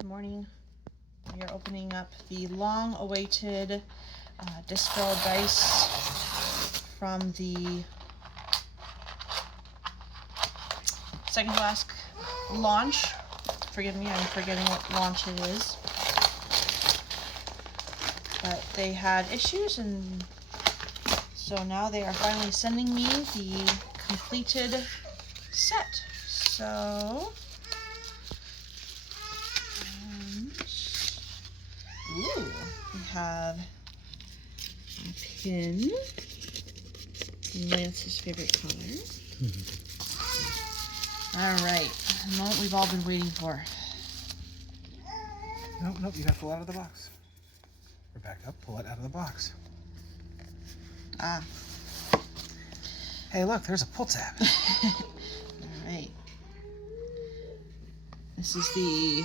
Good morning. We are opening up the long-awaited Dispel dice from the second to last launch. Forgive me, I'm forgetting what launch it is. But they had issues, and so now they are finally sending me the completed set. So, we have a pin, Lance's favorite color. All right, the moment we've all been waiting for. Nope, you gotta pull it out of the box. Or back up, pull it out of the box. Ah. Hey, look, there's a pull tab. All right. This is the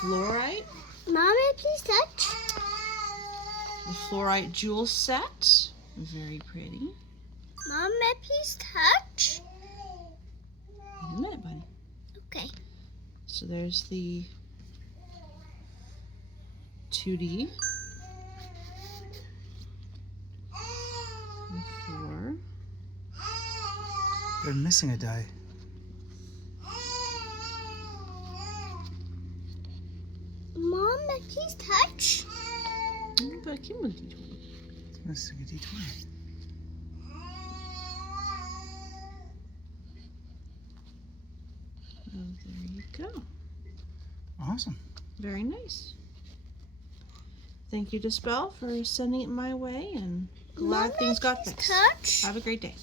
Fluorite. Mommy, please touch. The Fluorite jewel set. Very pretty. Mommy, please touch. Wait a minute, buddy. Okay. So there's the 2D. The 4. They're missing a die. Mommy, please touch. But I came with D20. It's missing a D20. Oh, there you go. Awesome. Very nice. Thank you, Dispel, for sending it my way, and glad Mommy, things got please fixed. touch. Have a great day.